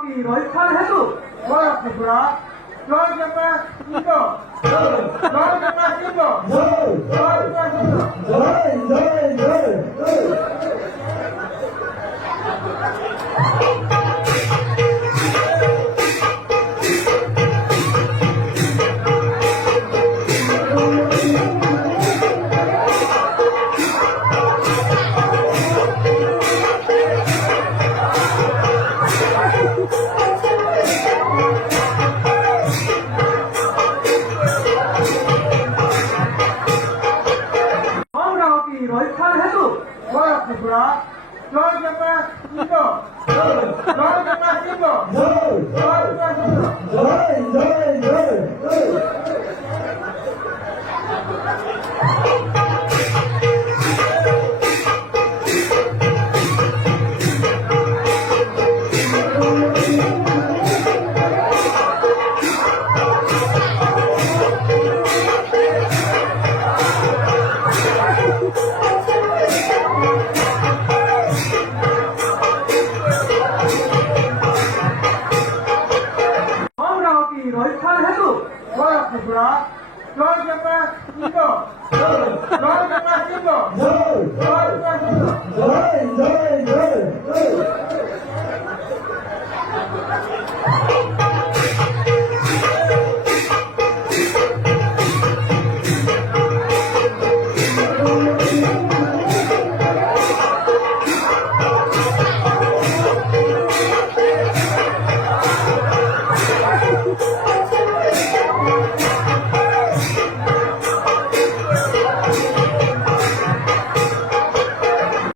কি রক্ষার হেতু জয় ত্রিপুরা জয় জগন্নাথ সিংহ জয় জগন্নাথ সিংহ জয় জগন্নাথ সিংহ আমরা কি রক্ষার হেতু জয় ত্রিপুরা জয় জগন্নাথ সিংহ জয় জগন্নাথ সিংহ জয় জগন্নাথ সিংহ